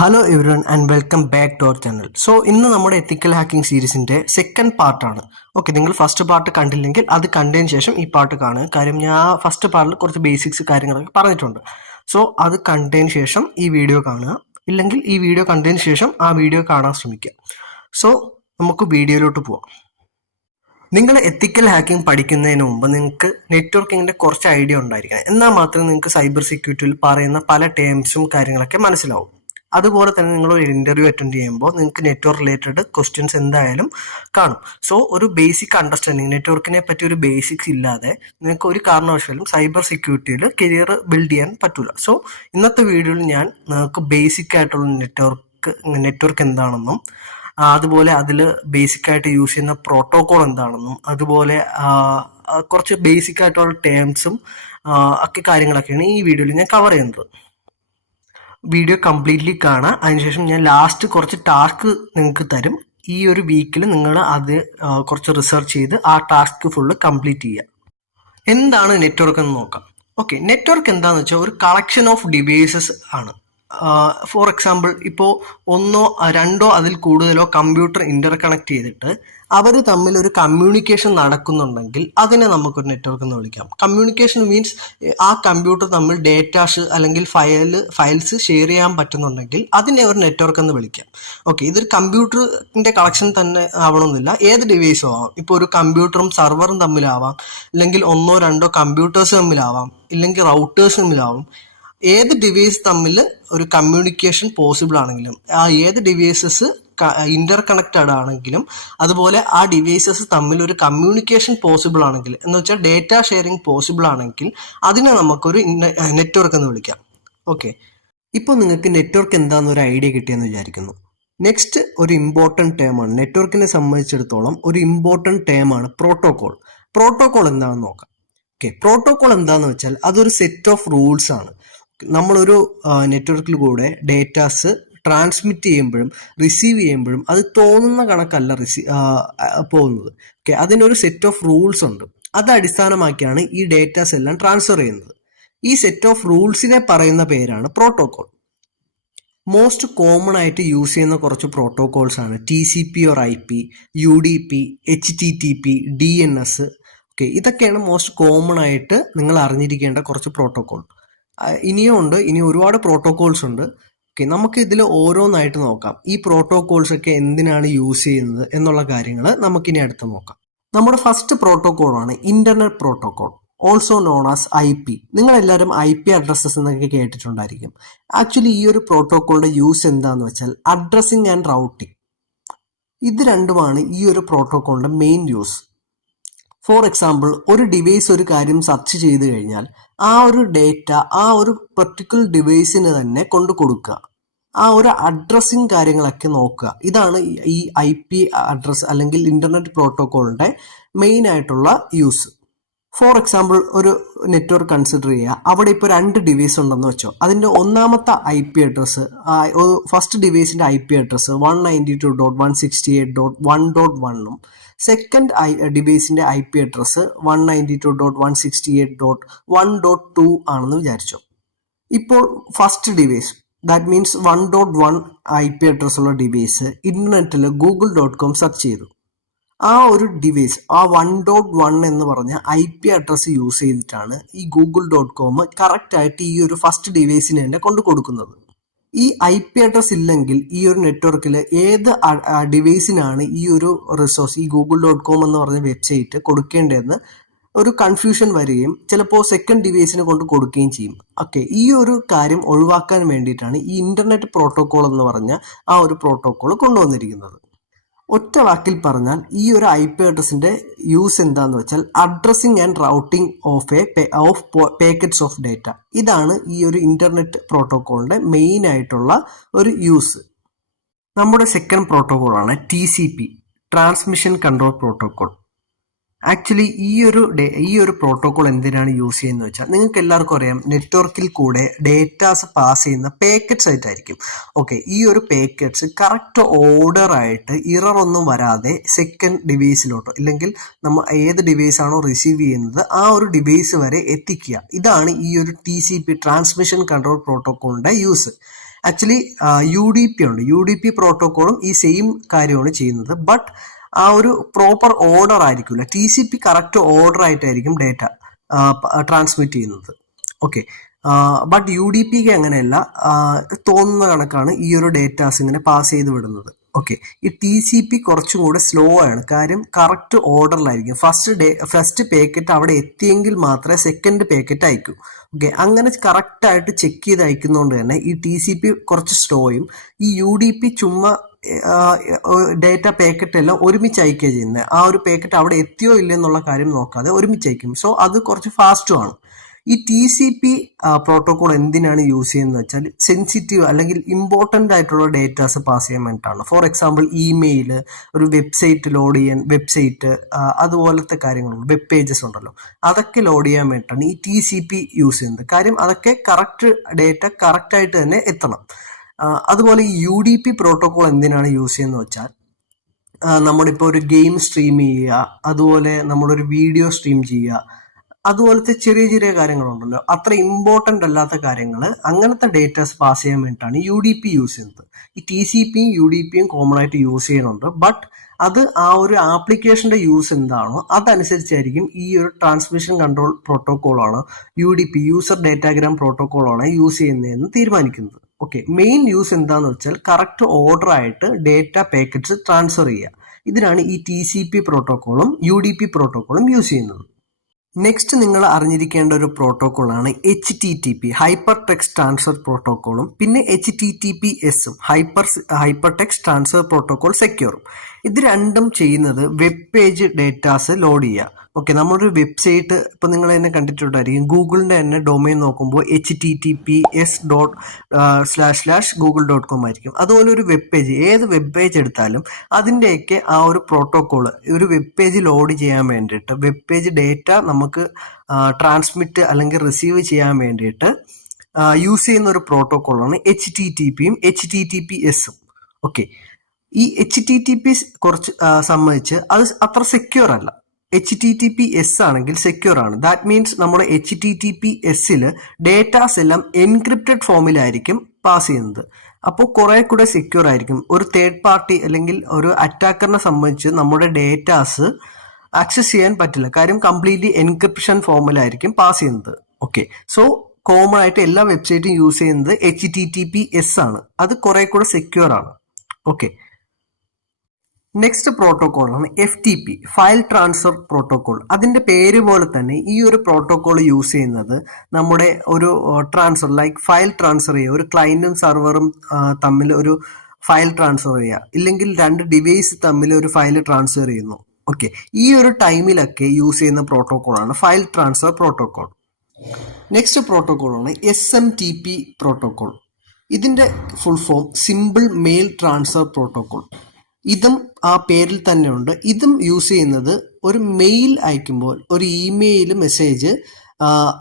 Hello everyone and welcome back to our channel. So ഇന്ന് നമ്മുടെ ethical hacking സീരീസിന്റെ second പാർട്ടാണ്. ഓക്കെ, നിങ്ങൾ ഫസ്റ്റ് പാർട്ട് കണ്ടില്ലെങ്കിൽ അത് കണ്ടതിന് ശേഷം ഈ പാർട്ട് കാണുക. കാര്യം ഞാൻ ഫസ്റ്റ് പാർട്ടിൽ കുറച്ച് ബേസിക്സ് കാര്യങ്ങളൊക്കെ പറഞ്ഞിട്ടുണ്ട്. സോ അത് കണ്ടതിന് ശേഷം ഈ വീഡിയോ കാണുക, ഇല്ലെങ്കിൽ ഈ വീഡിയോ കണ്ടതിന് ശേഷം ആ വീഡിയോ കാണാൻ ശ്രമിക്കുക. സോ നമുക്ക് വീഡിയോയിലോട്ട് പോവാം. നിങ്ങൾ എത്തിക്കൽ ഹാക്കിംഗ് പഠിക്കുന്നതിന് മുമ്പ് നിങ്ങൾക്ക് നെറ്റ്വർക്കിങ്ങിന്റെ കുറച്ച് ഐഡിയ ഉണ്ടായിരിക്കണം. എന്നാൽ മാത്രമേ നിങ്ങൾക്ക് സൈബർ സെക്യൂരിറ്റിയിൽ പറയുന്ന പല ടേംസും കാര്യങ്ങളൊക്കെ മനസ്സിലാവും. അതുപോലെ തന്നെ നിങ്ങൾ ഒരു ഇന്റർവ്യൂ അറ്റൻഡ് ചെയ്യുമ്പോൾ നിങ്ങൾക്ക് നെറ്റ്വർക്ക് റിലേറ്റഡ് ക്വസ്റ്റ്യൻസ് എന്തായാലും കാണും. സോ ഒരു ബേസിക് അണ്ടർസ്റ്റാൻഡിങ്, നെറ്റ്വർക്കിനെ പറ്റി ഒരു ബേസിക്സ് ഇല്ലാതെ നിങ്ങൾക്ക് ഒരു കാരണവശാലും സൈബർ സെക്യൂരിറ്റിയിൽ കരിയർ ബിൽഡ് ചെയ്യാൻ പറ്റില്ല. സോ ഇന്നത്തെ വീഡിയോയിൽ ഞാൻ നിങ്ങൾക്ക് ബേസിക് ആയിട്ടുള്ള നെറ്റ്വർക്ക് എന്താണെന്നും അതുപോലെ അതിൽ ബേസിക് ആയിട്ട് യൂസ് ചെയ്യുന്ന പ്രോട്ടോകോൾ എന്താണെന്നും അതുപോലെ കുറച്ച് ബേസിക് ആയിട്ടുള്ള ടേംസും ഒക്കെ കാര്യങ്ങളൊക്കെയാണ് ഈ വീഡിയോയിൽ ഞാൻ കവർ ചെയ്യുന്നത്. വീഡിയോ കംപ്ലീറ്റ്ലി കാണാം. അതിനുശേഷം ഞാൻ ലാസ്റ്റ് കുറച്ച് ടാസ്ക് നിങ്ങൾക്ക് തരും. ഈ ഒരു വീക്കിൽ നിങ്ങൾ അത് കുറച്ച് റിസർച്ച് ചെയ്ത് ആ ടാസ്ക് ഫുള്ള് കംപ്ലീറ്റ് ചെയ്യുക. എന്താണ് നെറ്റ്വർക്ക് എന്ന് നോക്കാം. ഓക്കെ, നെറ്റ്വർക്ക് എന്താണെന്ന് വെച്ചാൽ ഒരു കളക്ഷൻ ഓഫ് ഡിവൈസസ് ആണ്. ഫോർ എക്സാമ്പിൾ, ഇപ്പോൾ ഒന്നോ രണ്ടോ അതിൽ കൂടുതലോ കമ്പ്യൂട്ടർ ഇന്റർ കണക്ട് ചെയ്തിട്ട് അവർ തമ്മിൽ ഒരു കമ്മ്യൂണിക്കേഷൻ നടക്കുന്നുണ്ടെങ്കിൽ അതിനെ നമുക്കൊരു നെറ്റ്വർക്ക് എന്ന് വിളിക്കാം. കമ്മ്യൂണിക്കേഷൻ മീൻസ് ആ കമ്പ്യൂട്ടർ തമ്മിൽ ഡേറ്റാസ് അല്ലെങ്കിൽ ഫയൽസ് ഷെയർ ചെയ്യാൻ പറ്റുന്നുണ്ടെങ്കിൽ അതിനെ ഒരു നെറ്റ്വർക്ക് എന്ന് വിളിക്കാം. ഓക്കെ, ഇതൊരു കമ്പ്യൂട്ടറിന്റെ കളക്ഷൻ തന്നെ ആവണമെന്നില്ല, ഏത് ഡിവൈസും ആവാം. ഇപ്പോൾ ഒരു കമ്പ്യൂട്ടറും സർവറും തമ്മിലാവാം, അല്ലെങ്കിൽ ഒന്നോ രണ്ടോ കമ്പ്യൂട്ടേഴ്സ് തമ്മിലാവാം, ഇല്ലെങ്കിൽ റൗട്ടേഴ്സ് തമ്മിലാവും. ഏത് ഡിവൈസ് തമ്മിൽ ഒരു കമ്മ്യൂണിക്കേഷൻ പോസിബിൾ ആണെങ്കിലും, ആ ഏത് ഡിവൈസസ് ഇന്റർ കണക്റ്റഡ് ആണെങ്കിലും, അതുപോലെ ആ ഡിവൈസസ് തമ്മിൽ ഒരു കമ്മ്യൂണിക്കേഷൻ പോസിബിൾ ആണെങ്കിൽ, എന്ന് വെച്ചാൽ ഡേറ്റ ഷെയറിംഗ് പോസിബിൾ ആണെങ്കിൽ അതിനെ നമുക്കൊരു നെറ്റ്വർക്ക് എന്ന് വിളിക്കാം. ഓക്കെ, ഇപ്പോൾ നിങ്ങൾക്ക് നെറ്റ്വർക്ക് എന്താണെന്നൊരു ഐഡിയ കിട്ടിയെന്ന് വിചാരിക്കുന്നു. നെക്സ്റ്റ് ഒരു ഇമ്പോർട്ടൻറ്റ് ടേമാണ്, നെറ്റ്വർക്കിനെ സംബന്ധിച്ചിടത്തോളം ഒരു ഇമ്പോർട്ടൻറ്റ് ടേമാണ് പ്രോട്ടോകോൾ. പ്രോട്ടോകോൾ എന്താണെന്ന് നോക്കാം. ഓക്കെ, പ്രോട്ടോകോൾ എന്താണെന്ന് വെച്ചാൽ അതൊരു സെറ്റ് ഓഫ് റൂൾസ് ആണ്. നമ്മളൊരു നെറ്റ്വർക്കിൽ കൂടെ ഡേറ്റാസ് ട്രാൻസ്മിറ്റ് ചെയ്യുമ്പോഴും റിസീവ് ചെയ്യുമ്പോഴും അത് തോന്നുന്ന കണക്കല്ല പോകുന്നത്. ഓക്കെ, അതിനൊരു സെറ്റ് ഓഫ് റൂൾസ് ഉണ്ട്. അത് അടിസ്ഥാനമാക്കിയാണ് ഈ ഡേറ്റാസ് എല്ലാം ട്രാൻസ്ഫർ ചെയ്യുന്നത്. ഈ സെറ്റ് ഓഫ് റൂൾസിനെ പറയുന്ന പേരാണ് പ്രോട്ടോകോൾ. മോസ്റ്റ് കോമൺ ആയിട്ട് യൂസ് ചെയ്യുന്ന കുറച്ച് പ്രോട്ടോകോൾസ് ആണ് TCP or IP, UDP, HTTP, DNS. Okay, ഇതൊക്കെയാണ് മോസ്റ്റ് കോമൺ ആയിട്ട് നിങ്ങൾ അറിഞ്ഞിരിക്കേണ്ട കുറച്ച് പ്രോട്ടോകോൾ. ഇനി ഒരുപാട് പ്രോട്ടോകോൾസ് ഉണ്ട്. ഓക്കെ, നമുക്ക് ഇതിൽ ഓരോന്നായിട്ട് നോക്കാം. ഈ പ്രോട്ടോകോൾസ് ഒക്കെ എന്തിനാണ് യൂസ് ചെയ്യുന്നത് എന്നുള്ള കാര്യങ്ങൾ നമുക്കിനി അടുത്ത് നോക്കാം. നമ്മുടെ ഫസ്റ്റ് പ്രോട്ടോകോളാണ് internet protocol, also known as IP. നിങ്ങൾ എല്ലാവരും IP അഡ്രസ്സസ് എന്നൊക്കെ കേട്ടിട്ടുണ്ടായിരിക്കും. ആക്ച്വലി ഈ ഒരു പ്രോട്ടോകോളിന്റെ യൂസ് എന്താന്ന് വെച്ചാൽ അഡ്രസ്സിംഗ് ആൻഡ് റൗട്ടിംഗ്. ഇത് രണ്ടുമാണ് ഈ ഒരു പ്രോട്ടോകോളിന്റെ മെയിൻ യൂസ്. ഫോർ എക്സാമ്പിൾ, ഒരു ഡിവൈസ് ഒരു കാര്യം സെർച്ച് ചെയ്ത് കഴിഞ്ഞാൽ ആ ഒരു ഡേറ്റ ആ ഒരു പെർട്ടിക്കുലർ ഡിവൈസിന് തന്നെ കൊണ്ടു കൊടുക്കുക, ആ ഒരു അഡ്രസ്സിങ് കാര്യങ്ങളൊക്കെ നോക്കുക. ഇതാണ് ഈ IP അഡ്രസ് അല്ലെങ്കിൽ ഇന്റർനെറ്റ് പ്രോട്ടോകോളിന്റെ മെയിൻ ആയിട്ടുള്ള യൂസ്. ഫോർ എക്സാമ്പിൾ, ഒരു നെറ്റ്വർക്ക് കൺസിഡർ ചെയ്യുക. അവിടെ ഇപ്പോൾ 2 ഡിവൈസ് ഉണ്ടെന്ന് വെച്ചോ. അതിന്റെ ഒന്നാമത്തെ IP അഡ്രസ്സ്, ഫസ്റ്റ് ഡിവൈസിന്റെ IP അഡ്രസ്സ് 192.168.1.1ഉം സെക്കൻഡ് ഡിവൈസിന്റെ IP അഡ്രസ്സ് 192.168.1.2 ആണെന്ന് വിചാരിച്ചോ. ഇപ്പോൾ first device, that means 1.1 IP address ഉള്ള ഡിവൈസ് ഇന്റർനെറ്റിൽ google.com സെർച്ച് ചെയ്തു. ആ ഒരു ഡിവൈസ്, ആ 1.1 എന്ന് പറഞ്ഞ IP അഡ്രസ്സ് യൂസ് ചെയ്തിട്ടാണ് ഈ google.com കറക്റ്റ് ആയിട്ട് ഈ ഒരു ഫസ്റ്റ് ഡിവൈസിന് തന്നെ കൊണ്ടു കൊടുക്കുന്നത്. ഈ IP അഡ്രസ് ഇല്ലെങ്കിൽ ഈ ഒരു നെറ്റ്വർക്കിൽ ഏത് ഡിവൈസിനാണ് ഈ ഒരു റിസോഴ്സ്, ഈ google.com എന്ന് പറഞ്ഞ വെബ്സൈറ്റ് കൊടുക്കേണ്ടതെന്ന് ഒരു കൺഫ്യൂഷൻ വരികയും ചിലപ്പോൾ സെക്കൻഡ് ഡിവൈസിന് കൊണ്ട് കൊടുക്കുകയും ചെയ്യും. ഓക്കെ, ഈ ഒരു കാര്യം ഒഴിവാക്കാൻ വേണ്ടിയിട്ടാണ് ഈ ഇന്റർനെറ്റ് പ്രോട്ടോകോൾ എന്ന് പറഞ്ഞ ആ ഒരു പ്രോട്ടോകോൾ കൊണ്ടുവന്നിരിക്കുന്നത്. ഒറ്റ വാക്കിൽ പറഞ്ഞാൽ ഈ ഒരു IP അഡ്രസ്സിന്റെ യൂസ് എന്താന്ന് വെച്ചാൽ addressing and routing of packets of data. ഇതാണ് ഈ ഒരു ഇന്റർനെറ്റ് പ്രോട്ടോകോളിന്റെ മെയിൻ ആയിട്ടുള്ള ഒരു യൂസ്. നമ്മുടെ സെക്കൻഡ് പ്രോട്ടോകോളാണ് TCP, transmission control protocol. Actually ഈ ഒരു പ്രോട്ടോകോൾ എന്തിനാണ് യൂസ് ചെയ്യുന്നത് വെച്ചാൽ, നിങ്ങൾക്ക് എല്ലാവർക്കും അറിയാം, നെറ്റ്വർക്കിൽ കൂടെ ഡേറ്റാസ് പാസ് ചെയ്യുന്ന പാക്കറ്റ്സ് ആയിട്ടായിരിക്കും. ഓക്കെ, ഈ ഒരു പാക്കറ്റ്സ് കറക്റ്റ് ഓർഡർ ആയിട്ട് ഇറർ ഒന്നും വരാതെ സെക്കൻഡ് ഡിവൈസിലോട്ടോ, ഇല്ലെങ്കിൽ നമ്മൾ ഏത് ഡിവൈസ് ആണോ റിസീവ് ചെയ്യുന്നത് ആ ഒരു ഡിവൈസ് വരെ എത്തിക്കുക. ഇതാണ് ഈ ഒരു TCP, ട്രാൻസ്മിഷൻ കൺട്രോൾ പ്രോട്ടോകോളിന്റെ യൂസ്. ആക്ച്വലി UDP ഉണ്ട്, UDP പ്രോട്ടോക്കോളും ഈ സെയിം കാര്യമാണ് ചെയ്യുന്നത്. ബട്ട് ആ ഒരു പ്രോപ്പർ ഓർഡർ ആയിരിക്കില്ല. TCP കറക്റ്റ് ഓർഡർ ആയിട്ടായിരിക്കും ഡേറ്റ ട്രാൻസ്മിറ്റ് ചെയ്യുന്നത്. ഓക്കെ, ബട്ട് UDPക്ക് അങ്ങനെയല്ല, തോന്നുന്ന കണക്കാണ് ഈ ഒരു ഡേറ്റാസ് ഇങ്ങനെ പാസ് ചെയ്ത് വിടുന്നത്. ഓക്കെ, ഈ TCP കുറച്ചും കൂടെ സ്ലോ ആണ്. കാര്യം കറക്റ്റ് ഓർഡറിലായിരിക്കും. ഫസ്റ്റ് പാക്കറ്റ് അവിടെ എത്തിയെങ്കിൽ മാത്രമേ സെക്കൻഡ് പാക്കറ്റ് അയക്കൂ. ഓക്കെ, അങ്ങനെ കറക്റ്റായിട്ട് ചെക്ക് ചെയ്ത് അയക്കുന്നതുകൊണ്ട് തന്നെ ഈ TCP കുറച്ച് സ്ലോയും ഈ UDP ചുമ്മാ ഡേറ്റ പാക്കറ്റ് എല്ലാം ഒരുമിച്ച് അയക്കുക ചെയ്യുന്നത്. ആ ഒരു പാക്കറ്റ് അവിടെ എത്തിയോ ഇല്ലെന്നുള്ള കാര്യം നോക്കാതെ ഒരുമിച്ച് അയക്കും. സോ അത് കുറച്ച് ഫാസ്റ്റുമാണ്. ഈ TCP പ്രോട്ടോകോൾ എന്തിനാണ് യൂസ് ചെയ്യുന്നത് വെച്ചാൽ സെൻസിറ്റീവ് അല്ലെങ്കിൽ ഇമ്പോർട്ടൻ്റ് ആയിട്ടുള്ള ഡേറ്റാസ് പാസ് ചെയ്യാൻ വേണ്ടിയിട്ടാണ്. ഫോർ എക്സാമ്പിൾ ഇമെയിൽ, ഒരു വെബ്സൈറ്റ് ലോഡ് ചെയ്യാൻ, വെബ്സൈറ്റ് അതുപോലത്തെ കാര്യങ്ങളുണ്ട്, വെബ് പേജസ് ഉണ്ടല്ലോ, അതൊക്കെ ലോഡ് ചെയ്യാൻ വേണ്ടിയിട്ടാണ് ഈ TCP യൂസ് ചെയ്യുന്നത്. കാര്യം അതൊക്കെ കറക്റ്റ് ഡേറ്റ കറക്റ്റായിട്ട് തന്നെ എത്തണം. അതുപോലെ ഈ UDP പ്രോട്ടോകോൾ എന്തിനാണ് യൂസ് ചെയ്യുന്നത് വെച്ചാൽ നമ്മളിപ്പോൾ ഒരു ഗെയിം സ്ട്രീം ചെയ്യുക, അതുപോലെ നമ്മളൊരു വീഡിയോ സ്ട്രീം ചെയ്യുക, അതുപോലത്തെ ചെറിയ ചെറിയ കാര്യങ്ങളുണ്ടല്ലോ, അത്ര ഇമ്പോർട്ടൻ്റ് അല്ലാത്ത കാര്യങ്ങൾ, അങ്ങനത്തെ ഡേറ്റാസ് പാസ് ചെയ്യാൻ വേണ്ടിയിട്ടാണ് UDP യൂസ് ചെയ്യുന്നത്. ഈ TCPയും UDPയും കോമൺ ആയിട്ട് യൂസ് ചെയ്യുന്നുണ്ട്. ബട്ട് അത് ആ ഒരു ആപ്ലിക്കേഷൻ്റെ യൂസ് എന്താണോ അതനുസരിച്ചായിരിക്കും ഈ ഒരു ട്രാൻസ്മിഷൻ കൺട്രോൾ പ്രോട്ടോക്കോളാണ് UDP, യൂസർ ഡേറ്റാഗ്രാം പ്രോട്ടോക്കോളാണ് യൂസ് ചെയ്യുന്നതെന്ന് തീരുമാനിക്കുന്നത്. ഓക്കെ, മെയിൻ യൂസ് എന്താന്ന് വെച്ചാൽ കറക്റ്റ് ഓർഡർ ആയിട്ട് ഡേറ്റ പാക്കറ്റ്സ് ട്രാൻസ്ഫർ ചെയ്യുക. ഇതിനാണ് ഈ TCP പ്രോട്ടോക്കോളും UDP പ്രോട്ടോക്കോളും യൂസ് ചെയ്യുന്നത്. നെക്സ്റ്റ് നിങ്ങൾ അറിഞ്ഞിരിക്കേണ്ട ഒരു പ്രോട്ടോക്കോളാണ് HTTP, ഹൈപ്പർ ടെക്സ്റ്റ് ട്രാൻസ്ഫർ പ്രോട്ടോക്കോളും പിന്നെ HTTPSഉം, ഹൈപ്പർ ടെക്സ്റ്റ് ട്രാൻസ്ഫർ പ്രോട്ടോക്കോൾ സെക്യൂറും. ഇത് രണ്ടും ചെയ്യുന്നത് വെബ് പേജ് ഡേറ്റാസ് ലോഡ് ചെയ്യുക. ഓക്കെ, നമ്മളൊരു വെബ്സൈറ്റ് ഇപ്പോൾ നിങ്ങൾ തന്നെ കണ്ടിട്ടുണ്ടായിരിക്കും, ഗൂഗിളിൻ്റെ തന്നെ ഡൊമൈൻ നോക്കുമ്പോൾ https://google.com ആയിരിക്കും. അതുപോലെ ഒരു വെബ് പേജ്, ഏത് വെബ് പേജ് എടുത്താലും അതിൻ്റെയൊക്കെ ആ ഒരു പ്രോട്ടോക്കോൾ ഒരു വെബ് പേജ് ലോഡ് ചെയ്യാൻ വേണ്ടിയിട്ട്, വെബ് പേജ് ഡേറ്റ നമുക്ക് ട്രാൻസ്മിറ്റ് അല്ലെങ്കിൽ റിസീവ് ചെയ്യാൻ വേണ്ടിയിട്ട് യൂസ് ചെയ്യുന്ന ഒരു പ്രോട്ടോക്കോളാണ് HTTPയും HTTPSഉം. ഓക്കെ, ഈ HTTP കുറച്ച് സംബന്ധിച്ച് അത് അത്ര സെക്യൂർ അല്ല. HTTPS ആണെങ്കിൽ സെക്യൂർ ആണ്. ദാറ്റ് മീൻസ് നമ്മുടെ HTTPSൽ ഡേറ്റാസ് എല്ലാം എൻക്രിപ്റ്റഡ് ഫോമിലായിരിക്കും പാസ് ചെയ്യുന്നത്. അപ്പോൾ കുറെ കൂടെ സെക്യൂർ ആയിരിക്കും. ഒരു തേർഡ് പാർട്ടി അല്ലെങ്കിൽ ഒരു അറ്റാക്കറിനെ സംബന്ധിച്ച് നമ്മുടെ ഡേറ്റാസ് ആക്സസ് ചെയ്യാൻ പറ്റില്ല. കാര്യം കംപ്ലീറ്റ്ലി എൻക്രിപ്ഷൻ ഫോമിലായിരിക്കും പാസ് ചെയ്യുന്നത്. ഓക്കെ, സോ കോമൺ ആയിട്ട് എല്ലാ വെബ്സൈറ്റും യൂസ് ചെയ്യുന്നത് HTTPS ആണ്. അത് കുറെ കൂടെ സെക്യൂർ ആണ്. ഓക്കെ, നെക്സ്റ്റ് പ്രോട്ടോക്കോളാണ് FTP, ഫയൽ ട്രാൻസ്ഫർ പ്രോട്ടോക്കോൾ. അതിൻ്റെ പേര് പോലെ തന്നെ ഈ ഒരു പ്രോട്ടോക്കോൾ യൂസ് ചെയ്യുന്നത് നമ്മുടെ ഒരു ട്രാൻസ്ഫർ, ലൈക്ക് ഫയൽ ട്രാൻസ്ഫർ ചെയ്യുക, ഒരു ക്ലയൻറ്റും സെർവറും തമ്മിൽ ഒരു ഫയൽ ട്രാൻസ്ഫർ ചെയ്യുക, ഇല്ലെങ്കിൽ രണ്ട് ഡിവൈസ് തമ്മിൽ ഒരു ഫയൽ ട്രാൻസ്ഫർ ചെയ്യുന്നു. ഓക്കെ, ഈ ഒരു ടൈമിലൊക്കെ യൂസ് ചെയ്യുന്ന പ്രോട്ടോക്കോളാണ് ഫയൽ ട്രാൻസ്ഫർ പ്രോട്ടോക്കോൾ. നെക്സ്റ്റ് പ്രോട്ടോക്കോളാണ് SMTP പ്രോട്ടോക്കോൾ. ഇതിൻ്റെ full form simple mail transfer protocol. ഇതും ആ പേരിൽ തന്നെ ഉണ്ട്. ഇതും യൂസ് ചെയ്യുന്നത് ഒരു മെയിൽ അയക്കുമ്പോൾ, ഒരു ഇമെയിൽ മെസ്സേജ്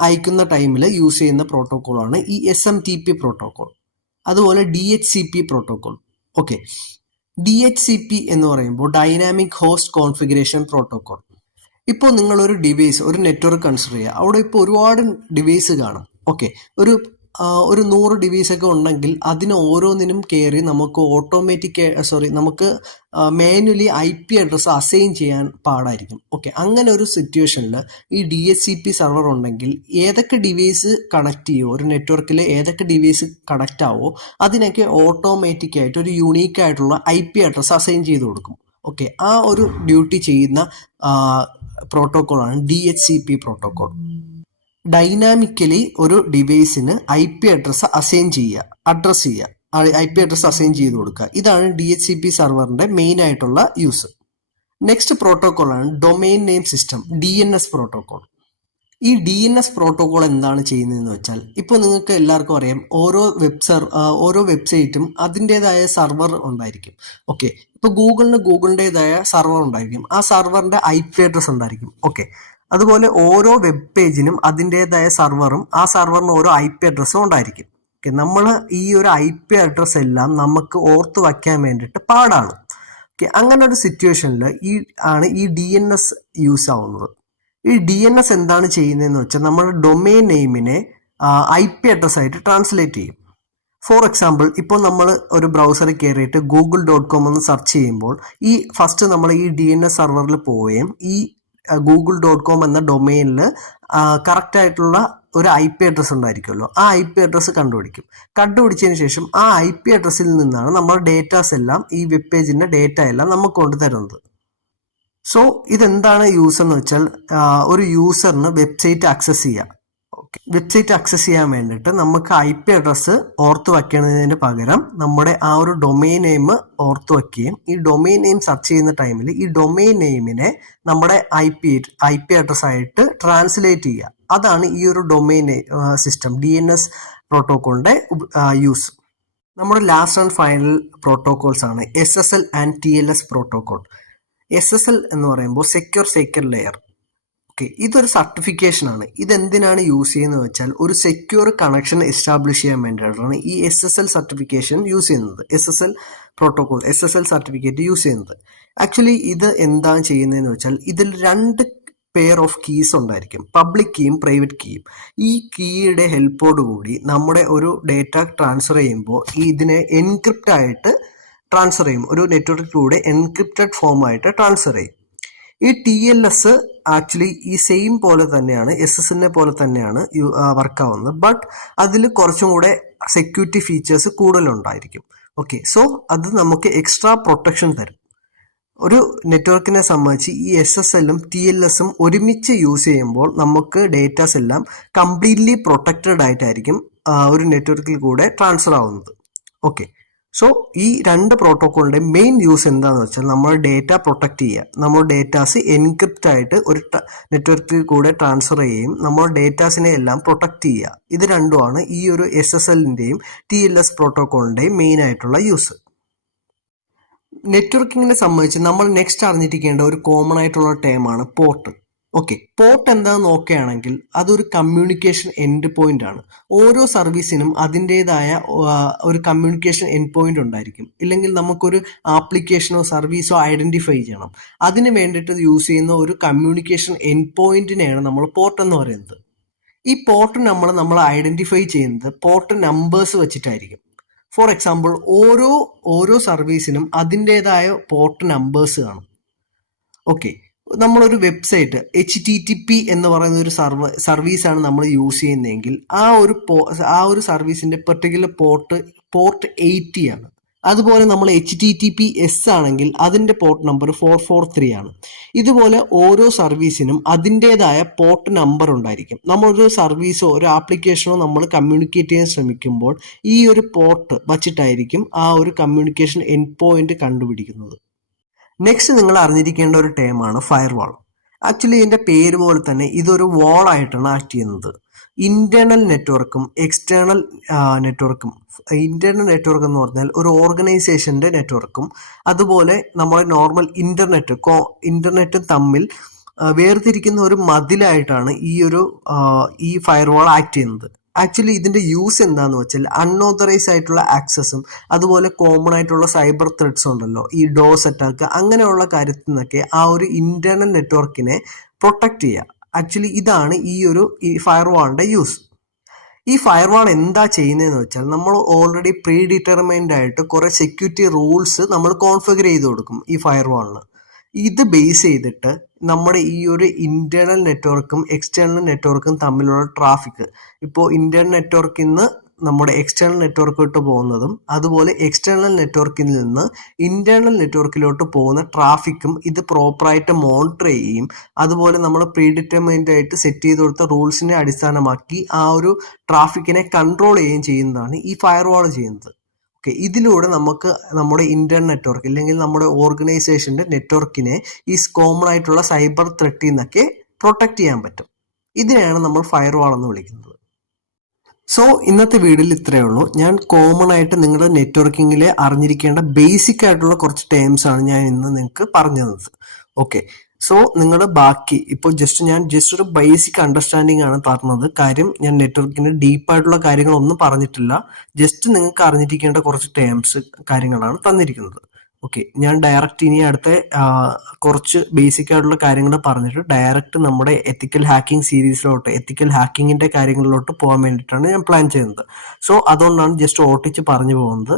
അയക്കുന്ന ടൈമിൽ യൂസ് ചെയ്യുന്ന പ്രോട്ടോക്കോളാണ് ഈ SMTP പ്രോട്ടോക്കോൾ. അതുപോലെ DHCP പ്രോട്ടോക്കോൾ. ഓക്കെ, DHCP എന്ന് പറയുമ്പോൾ ഡൈനാമിക് ഹോസ്റ്റ് കോൺഫിഗറേഷൻ പ്രോട്ടോക്കോൾ. ഇപ്പോൾ നിങ്ങളൊരു ഡിവൈസ്, ഒരു നെറ്റ്വർക്ക് കൺസിഡർ ചെയ്യുക. അവിടെ ഇപ്പോൾ ഒരുപാട് ഡിവൈസ് കാണും. ഓക്കെ, ഒരു 100 ഡിവൈസൊക്കെ ഉണ്ടെങ്കിൽ അതിന് ഓരോന്നിനും കയറി നമുക്ക് മാനുവലി IP അഡ്രസ്സ് അസൈൻ ചെയ്യാൻ പാടായിരിക്കും. ഓക്കെ, അങ്ങനെ ഒരു സിറ്റുവേഷനിൽ ഈ DHCP സെർവർ ഉണ്ടെങ്കിൽ ഏതൊക്കെ ഡിവൈസ് കണക്ട് ചെയ്യുമോ, ഒരു നെറ്റ്വർക്കിൽ ഏതൊക്കെ ഡിവൈസ് കണക്റ്റ് ആവോ അതിനൊക്കെ ഓട്ടോമാറ്റിക്കായിട്ട് ഒരു യുണീക്ക് ആയിട്ടുള്ള IP അഡ്രസ്സ് അസൈൻ ചെയ്ത് കൊടുക്കും. ഓക്കെ, ആ ഒരു ഡ്യൂട്ടി ചെയ്യുന്ന പ്രോട്ടോക്കോളാണ് DHCP പ്രോട്ടോക്കോൾ. ഡൈനാമിക്കലി ഒരു ഡിവൈസിന് IP address assign IP address assign ചെയ്ത് കൊടുക്കുക. ഇതാണ് DHCP സെർവറിന്റെ മെയിൻ ആയിട്ടുള്ള യൂസ്. നെക്സ്റ്റ് പ്രോട്ടോക്കോളാണ് domain name system, DNS protocol. ഈ DNS പ്രോട്ടോക്കോൾ എന്താണ് ചെയ്യുന്നതെന്ന് വെച്ചാൽ, ഇപ്പോൾ നിങ്ങൾക്ക് എല്ലാവർക്കും അറിയാം, ഓരോ വെബ്സൈറ്റും അതിൻ്റെതായ സെർവർ ഉണ്ടായിരിക്കും. ഓക്കെ, ഇപ്പോൾ ഗൂഗിളിൻ്റെതായ സെർവർ ഉണ്ടായിരിക്കും. ആ സെർവറിന്റെ IP അഡ്രസ്സ് ഉണ്ടായിരിക്കും. ഓക്കെ, അതുപോലെ ഓരോ വെബ് പേജിനും അതിൻ്റെതായ സെർവറും ആ സെർവറിന് ഓരോ IP അഡ്രസ്സും ഉണ്ടായിരിക്കും. ഓക്കെ, നമ്മൾ ഈ ഒരു IP അഡ്രസ്സ് എല്ലാം നമുക്ക് ഓർത്ത് വയ്ക്കാൻ വേണ്ടിയിട്ട് പാടാണ്. ഓക്കെ, അങ്ങനെ ഒരു സിറ്റുവേഷനിൽ ഈ DNS യൂസ് ആവുന്നത്. ഈ DNS എന്താണ് ചെയ്യുന്നതെന്ന് വെച്ചാൽ നമ്മുടെ ഡൊമൈൻ നെയിമിനെ IP അഡ്രസ് ആയിട്ട് ട്രാൻസ്ലേറ്റ് ചെയ്യും. ഫോർ എക്സാമ്പിൾ ഇപ്പോൾ നമ്മൾ ഒരു ബ്രൗസറിൽ കയറിയിട്ട് google.com എന്ന് സെർച്ച് ചെയ്യുമ്പോൾ ഈ ഫസ്റ്റ് നമ്മൾ ഈ DNS സെർവറിൽ പോവുകയും ഈ google.com എന്ന ഡൊമെയിനിൽ കറക്റ്റ് ആയിട്ടുള്ള ഒരു IP അഡ്രസ്സ് ഉണ്ടായിരിക്കുമല്ലോ, ആ IP അഡ്രസ്സ് കണ്ടുപിടിച്ചതിന് ശേഷം ആ IP അഡ്രസ്സിൽ നിന്നാണ് നമ്മൾ ഡേറ്റാസ് എല്ലാം, ഈ വെബ് പേജിന്റെ ഡേറ്റ എല്ലാം നമുക്ക് കൊണ്ടുതരുന്നത്. സോ ഇതെന്താണ് യൂസ് എന്ന് വെച്ചാൽ, ഒരു യൂസറിന് വെബ്സൈറ്റ് ആക്സസ് ചെയ്യാം. വെബ്സൈറ്റ് ആക്സസ് ചെയ്യാൻ വേണ്ടിയിട്ട് നമുക്ക് IP അഡ്രസ്സ് ഓർത്ത് വയ്ക്കുന്നതിന് പകരം നമ്മുടെ ആ ഒരു ഡൊമെയിൻ നെയിം ഓർത്ത് വയ്ക്കുകയും ഈ ഡൊമെയിൻ നെയിം സെർച്ച് ചെയ്യുന്ന ടൈമിൽ ഈ ഡൊമെയിൻ നെയിമിനെ നമ്മുടെ IP അഡ്രസ് ആയിട്ട് ട്രാൻസ്ലേറ്റ് ചെയ്യുക. അതാണ് ഈ ഒരു ഡൊമെയിൻ സിസ്റ്റം DNS പ്രോട്ടോക്കോളിന്റെ യൂസ്. നമ്മുടെ ലാസ്റ്റ് ആൻഡ് ഫൈനൽ പ്രോട്ടോകോൾസ് ആണ് SSL and TLS protocol. SSL എന്ന് പറയുമ്പോൾ സെക്യൂർ സെക്കൻഡ് ലെയർ. ഓക്കെ, ഇതൊരു സർട്ടിഫിക്കേഷൻ ആണ്. ഇതെന്തിനാണ് യൂസ് ചെയ്യുന്നത് വെച്ചാൽ ഒരു സെക്യൂർ കണക്ഷൻ എസ്റ്റാബ്ലിഷ് ചെയ്യാൻ വേണ്ടിയിട്ടാണ് ഈ SSL സർട്ടിഫിക്കേഷൻ യൂസ് ചെയ്യുന്നത്, SSL protocol, SSL certificate use ചെയ്യുന്നത്. ആക്ച്വലി ഇത് എന്താണ് ചെയ്യുന്നതെന്ന് വെച്ചാൽ ഇതിൽ 2 പെയർ ഓഫ് കീസ് ഉണ്ടായിരിക്കും, പബ്ലിക് കീയും പ്രൈവറ്റ് കീയും. ഈ കീയുടെ ഹെൽപ്പോട് കൂടി നമ്മുടെ ഒരു ഡേറ്റ ട്രാൻസ്ഫർ ചെയ്യുമ്പോൾ ഇതിനെ എൻക്രിപ്റ്റ് ആയിട്ട് ട്രാൻസ്ഫർ ചെയ്യും, ഒരു നെറ്റ്വർക്കിലൂടെ എൻക്രിപ്റ്റഡ് ഫോം ആയിട്ട് ട്രാൻസ്ഫർ ചെയ്യും. ഈ TLS ആക്ച്വലി ഈ സെയിം പോലെ തന്നെയാണ്, SSL പോലെ തന്നെയാണ് വർക്ക് ആവുന്നത്. ബട്ട് അതിൽ കുറച്ചും കൂടെ സെക്യൂരിറ്റി ഫീച്ചേഴ്സ് കൂടുതലുണ്ടായിരിക്കും. ഓക്കെ, സോ അത് നമുക്ക് എക്സ്ട്രാ പ്രൊട്ടക്ഷൻ തരും. ഒരു നെറ്റ്വർക്കിനെ സംബന്ധിച്ച് ഈ SSLഉം TLSഉം ഒരുമിച്ച് യൂസ് ചെയ്യുമ്പോൾ നമുക്ക് ഡേറ്റാസ് എല്ലാം കംപ്ലീറ്റ്ലി പ്രൊട്ടക്റ്റഡ് ആയിട്ടായിരിക്കും ഒരു നെറ്റ്വർക്കിൽ കൂടെ ട്രാൻസ്ഫർ ആവുന്നത്. ഓക്കെ, സോ ഈ 2 പ്രോട്ടോക്കോളിന്റെ മെയിൻ യൂസ് എന്താണെന്ന് വെച്ചാൽ നമ്മൾ ഡേറ്റ പ്രൊട്ടക്ട് ചെയ്യുക, നമ്മൾ ഡേറ്റാസ് എൻക്രിപ്റ്റ് ആയിട്ട് ഒരു നെറ്റ്വർക്കിൽ കൂടെ ട്രാൻസ്ഫർ ചെയ്യുകയും നമ്മൾ ഡേറ്റാസിനെ എല്ലാം പ്രൊട്ടക്ട് ചെയ്യുക. ഇത് രണ്ടുമാണ് ഈ ഒരു SSLന്റെയും TLS പ്രോട്ടോക്കോളിന്റെയും മെയിൻ ആയിട്ടുള്ള യൂസ്. നെറ്റ്വർക്കിങ്ങിനെ സംബന്ധിച്ച് നമ്മൾ നെക്സ്റ്റ് അറിഞ്ഞിരിക്കേണ്ട ഒരു കോമൺ ആയിട്ടുള്ള ടേമാണ് പോർട്ട്. ഓക്കെ, പോർട്ട് എന്താണെന്ന് നോക്കുകയാണെങ്കിൽ അതൊരു കമ്മ്യൂണിക്കേഷൻ എൻഡ് പോയിന്റ് ആണ്. ഓരോ സർവീസിനും അതിൻ്റെതായ ഒരു കമ്മ്യൂണിക്കേഷൻ എൻഡ് പോയിന്റ് ഉണ്ടായിരിക്കും. ഇല്ലെങ്കിൽ നമുക്കൊരു ആപ്ലിക്കേഷനോ സർവീസോ ഐഡന്റിഫൈ ചെയ്യണം, അതിന് വേണ്ടിയിട്ട് യൂസ് ചെയ്യുന്ന ഒരു കമ്മ്യൂണിക്കേഷൻ എൻഡ് പോയിന്റിനെയാണ് നമ്മൾ പോർട്ട് എന്ന് പറയുന്നത്. ഈ പോർട്ട് നമ്മൾ ഐഡന്റിഫൈ ചെയ്യുന്നത് പോർട്ട് നമ്പേഴ്സ് വെച്ചിട്ടായിരിക്കും. ഫോർ എക്സാമ്പിൾ ഓരോ സർവീസിനും അതിൻ്റെതായ പോർട്ട് നമ്പേഴ്സ് കാണും. ഓക്കെ, നമ്മളൊരു വെബ്സൈറ്റ് HTTP എന്ന് പറയുന്ന ഒരു സർവീസാണ് നമ്മൾ യൂസ് ചെയ്യുന്നതെങ്കിൽ ആ ഒരു സർവീസിന്റെ പെർട്ടിക്കുലർ പോർട്ട് 80 ആണ്. അതുപോലെ നമ്മൾ HTTPS ആണെങ്കിൽ അതിന്റെ പോർട്ട് നമ്പർ 443 ആണ്. ഇതുപോലെ ഓരോ സർവീസിനും അതിൻ്റെതായ പോർട്ട് നമ്പർ ഉണ്ടായിരിക്കും. നമ്മളൊരു സർവീസോ ഒരു ആപ്ലിക്കേഷനോ നമ്മൾ കമ്മ്യൂണിക്കേറ്റ് ചെയ്യാൻ ശ്രമിക്കുമ്പോൾ ഈ ഒരു പോർട്ട് വച്ചിട്ടായിരിക്കും ആ ഒരു കമ്മ്യൂണിക്കേഷൻ എൻഡ് പോയിന്റ് കണ്ടുപിടിക്കുന്നത്. നെക്സ്റ്റ് നിങ്ങൾ അറിഞ്ഞിരിക്കേണ്ട ഒരു ടേമാണ് ഫയർവാൾ. ആക്ച്വലി ഇതിന്റെ പേര് പോലെ തന്നെ ഇതൊരു വാൾ ആയിട്ടാണ് ആക്ട് ചെയ്യുന്നത്. ഇന്റേണൽ നെറ്റ്വർക്കും എക്സ്റ്റേണൽ നെറ്റ്വർക്കും, ഇന്റേണൽ നെറ്റ്വർക്ക് എന്ന് പറഞ്ഞാൽ ഒരു ഓർഗനൈസേഷന്റെ നെറ്റ്വർക്കും അതുപോലെ നമ്മുടെ നോർമൽ ഇന്റർനെറ്റും തമ്മിൽ വേർതിരിക്കുന്ന ഒരു മതിലായിട്ടാണ് ഈ ഫയർവാൾ ആക്ട് ചെയ്യുന്നത്. ആക്ച്വലി ഇതിന്റെ യൂസ് എന്താന്ന് വെച്ചാൽ അൺഓതറൈസ് ആയിട്ടുള്ള ആക്സസും അതുപോലെ കോമൺ ആയിട്ടുള്ള സൈബർ ത്രെഡ്സ് ഉണ്ടല്ലോ, ഈ ഡോസ് അറ്റാക്ക് അങ്ങനെയുള്ള കാര്യത്തിൽ നിന്നൊക്കെ ആ ഒരു ഇന്റേണൽ നെറ്റ്വർക്കിനെ പ്രൊട്ടക്ട് ചെയ്യുക. ആക്ച്വലി ഇതാണ് ഈ ഫയർവാളിന്റെ യൂസ്. ഈ ഫയർവാൾ എന്താ ചെയ്യുന്നതെന്ന് വെച്ചാൽ നമ്മൾ ഓൾറെഡി പ്രീ ഡിറ്റർമൈൻഡ് ആയിട്ട് കുറെ സെക്യൂരിറ്റി റൂൾസ് നമ്മൾ കോൺഫിഗർ ചെയ്ത് കൊടുക്കും ഈ ഫയർവാളിന്. ഇത് ബേസ് ചെയ്തിട്ട് നമ്മുടെ ഈ ഒരു ഇന്റേണൽ നെറ്റ്വർക്കും എക്സ്റ്റേണൽ നെറ്റ്വർക്കും തമ്മിലുള്ള ട്രാഫിക്, ഇപ്പോൾ ഇന്റേണൽ നെറ്റ്വർക്കിൽ നിന്ന് നമ്മുടെ എക്സ്റ്റേണൽ നെറ്റ്വർക്കിലോട്ട് പോകുന്നതും അതുപോലെ എക്സ്റ്റേണൽ നെറ്റ്വർക്കിൽ നിന്ന് ഇന്റേണൽ നെറ്റ്വർക്കിലോട്ട് പോകുന്ന ട്രാഫിക്കും ഇത് പ്രോപ്പറായിട്ട് മോണിറ്റർ ചെയ്യുകയും അതുപോലെ നമ്മൾ പ്രീ ഡിറ്റർമൈൻഡ് ആയിട്ട് സെറ്റ് ചെയ്ത് കൊടുത്ത റൂൾസിനെ അടിസ്ഥാനമാക്കി ആ ഒരു ട്രാഫിക്കിനെ കൺട്രോൾ ചെയ്യുകയും ചെയ്യുന്നതാണ് ഈ ഫയർവാൾ ചെയ്യുന്നത്. ഓക്കെ, ഇതിലൂടെ നമുക്ക് നമ്മുടെ ഇന്റേണൽ നെറ്റ്വർക്ക് അല്ലെങ്കിൽ നമ്മുടെ ഓർഗനൈസേഷന്റെ നെറ്റ്വർക്കിനെ ഈ കോമൺ ആയിട്ടുള്ള സൈബർ ത്രെറ്റിൽ നിന്നൊക്കെ പ്രൊട്ടക്ട് ചെയ്യാൻ പറ്റും. ഇതിനെയാണ് നമ്മൾ ഫയർവാൾ എന്ന് വിളിക്കുന്നത്. സോ ഇന്നത്തെ വീഡിയോയിൽ ഇത്രയേ ഉള്ളൂ. ഞാൻ കോമൺ ആയിട്ട് നിങ്ങളുടെ നെറ്റ്വർക്കിങ്ങിൽ അറിഞ്ഞിരിക്കേണ്ട ബേസിക് ആയിട്ടുള്ള കുറച്ച് ടേംസ് ആണ് ഞാൻ ഇന്ന് നിങ്ങൾക്ക് പറഞ്ഞു തന്നത്. ഓക്കെ, സോ നിങ്ങൾ ബാക്കി ഇപ്പോൾ ഞാൻ ജസ്റ്റ് ഒരു ബേസിക് അണ്ടർസ്റ്റാൻഡിങ് ആണ് പറഞ്ഞത്. കാര്യം ഞാൻ നെറ്റ്വർക്കിന്റെ ഡീപ്പായിട്ടുള്ള കാര്യങ്ങളൊന്നും പറഞ്ഞിട്ടില്ല. ജസ്റ്റ് നിങ്ങൾക്ക് അറിഞ്ഞിരിക്കേണ്ട കുറച്ച് ടേംസ് കാര്യങ്ങളാണ് തന്നിരിക്കുന്നത്. ഓക്കെ, ഞാൻ ഡയറക്റ്റ് ഇനി അടുത്ത കുറച്ച് ബേസിക് ആയിട്ടുള്ള കാര്യങ്ങൾ പറഞ്ഞിട്ട് ഡയറക്റ്റ് നമ്മുടെ എത്തിക്കൽ ഹാക്കിംഗ് സീരീസിലോട്ട്, എത്തിക്കൽ ഹാക്കിങ്ങിന്റെ കാര്യങ്ങളിലോട്ട് പോകാൻ വേണ്ടിയിട്ടാണ് ഞാൻ പ്ലാൻ ചെയ്യുന്നത്. സോ അതുകൊണ്ടാണ് ജസ്റ്റ് ഓട്ടിച്ച് പറഞ്ഞു പോകുന്നത്.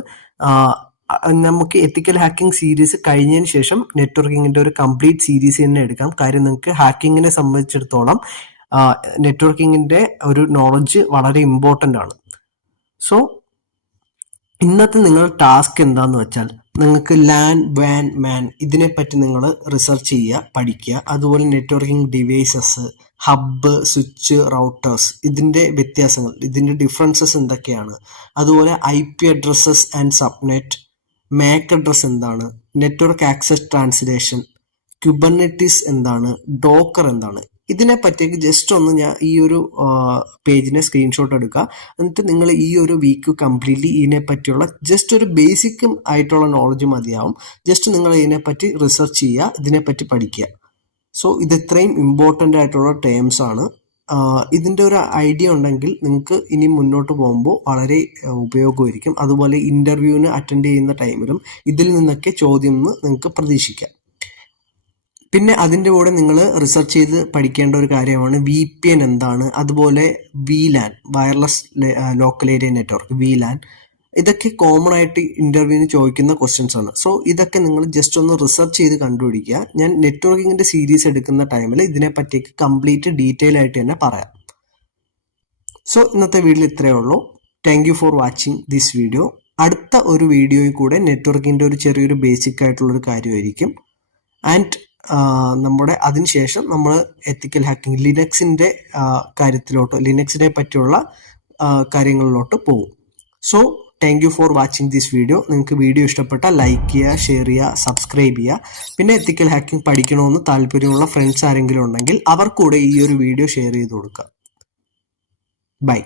നമുക്ക് എത്തിക്കൽ ഹാക്കിംഗ് സീരീസ് കഴിഞ്ഞതിന് ശേഷം നെറ്റ്വർക്കിങ്ങിന്റെ ഒരു കംപ്ലീറ്റ് സീരീസ് തന്നെ എടുക്കാം. കാര്യം നിങ്ങൾക്ക് ഹാക്കിങ്ങിനെ സംബന്ധിച്ചിടത്തോളം നെറ്റ്വർക്കിങ്ങിന്റെ ഒരു നോളജ് വളരെ ഇമ്പോർട്ടൻ്റ് ആണ്. സോ ഇന്നത്തെ നിങ്ങളുടെ ടാസ്ക് എന്താന്ന് വെച്ചാൽ, നിങ്ങൾക്ക് ലാൻ, വാൻ, മാൻ ഇതിനെപ്പറ്റി നിങ്ങൾ റിസർച്ച് ചെയ്യുക, പഠിക്കുക. അതുപോലെ networking devices, hub, switch, routers, ഇതിൻ്റെ വ്യത്യാസങ്ങൾ, ഇതിൻ്റെ ഡിഫറൻസസ് എന്തൊക്കെയാണ്. അതുപോലെ IP addresses and subnet, Mac address എന്താണ്, നെറ്റ്വർക്ക് ആക്സസ് ട്രാൻസ്ലേഷൻ, കുബർനെറ്റിസ് എന്താണ്, ഡോക്കർ എന്താണ്, ഇതിനെ പറ്റിയൊക്കെ ജസ്റ്റ് ഒന്ന് ഞാൻ ഈ ഒരു പേജിനെ സ്ക്രീൻഷോട്ട് എടുക്കുക. എന്നിട്ട് നിങ്ങൾ ഈ ഒരു വീക്ക് കംപ്ലീറ്റ്ലി ഇതിനെ പറ്റിയുള്ള ജസ്റ്റ് ഒരു ബേസിക് ആയിട്ടുള്ള നോളജ് മതിയാവും. ജസ്റ്റ് നിങ്ങൾ ഇതിനെപ്പറ്റി റിസർച്ച് ചെയ്യുക, ഇതിനെപ്പറ്റി പഠിക്കുക. സോ ഇത് ഇത്രയും ഇമ്പോർട്ടൻ്റ് ആയിട്ടുള്ള ടേംസ് ആണ്. ഇതിൻ്റെ ഒരു ഐഡിയ ഉണ്ടെങ്കിൽ നിങ്ങൾക്ക് ഇനി മുന്നോട്ട് പോകുമ്പോൾ വളരെ ഉപയോഗമായിരിക്കും. അതുപോലെ ഇൻ്റർവ്യൂവിന് അറ്റൻഡ് ചെയ്യുന്ന ടൈമിലും ഇതിൽ നിന്നൊക്കെ ചോദ്യം നിങ്ങൾക്ക് പ്രതീക്ഷിക്കാം. പിന്നെ അതിൻ്റെ കൂടെ നിങ്ങൾ റിസർച്ച് ചെയ്ത് പഠിക്കേണ്ട ഒരു കാര്യമാണ് VPN എന്താണ്, അതുപോലെ VLAN, wireless local area network, VLAN. ഇതൊക്കെ കോമൺ ആയിട്ട് ഇൻ്റർവ്യൂവിന് ചോദിക്കുന്ന ക്വസ്റ്റ്യൻസ് ആണ്. സോ ഇതൊക്കെ നിങ്ങൾ ജസ്റ്റ് ഒന്ന് റിസർച്ച് ചെയ്ത് കണ്ടുപിടിക്കുക. ഞാൻ നെറ്റ്വർക്കിങ്ങിൻ്റെ സീരീസ് എടുക്കുന്ന ടൈമിൽ ഇതിനെപ്പറ്റിയൊക്കെ കംപ്ലീറ്റ് ഡീറ്റെയിൽ ആയിട്ട് തന്നെ പറയാം. സോ ഇന്നത്തെ വീഡിയോ ഇത്രയേ ഉള്ളൂ. Thank you for watching this video. അടുത്ത ഒരു വീഡിയോയിൽ കൂടെ നെറ്റ്വർക്കിൻ്റെ ഒരു ചെറിയൊരു ബേസിക് ആയിട്ടുള്ളൊരു കാര്യമായിരിക്കും. ആൻഡ് നമ്മുടെ അതിനുശേഷം നമ്മൾ എത്തിക്കൽ ഹാക്കിംഗ്, ലിനക്സിൻ്റെ കാര്യത്തിലോട്ട്, ലിനക്സിനെ പറ്റിയുള്ള കാര്യങ്ങളിലോട്ട് പോകും. So thank you for watching this video. നിങ്ങൾക്ക് വീഡിയോ ഇഷ്ടപ്പെട്ടാൽ ലൈക്ക് ചെയ്യുക, ഷെയർ ചെയ്യുക, സബ്സ്ക്രൈബ് ചെയ്യുക. പിന്നെ എത്തിക്കൽ ഹാക്കിംഗ് പഠിക്കണമെന്ന് താല്പര്യമുള്ള ഫ്രണ്ട്സ് ആരെങ്കിലും ഉണ്ടെങ്കിൽ അവർക്കൂടെ ഈ ഒരു വീഡിയോ ഷെയർ ചെയ്ത് കൊടുക്കുക. ബൈ.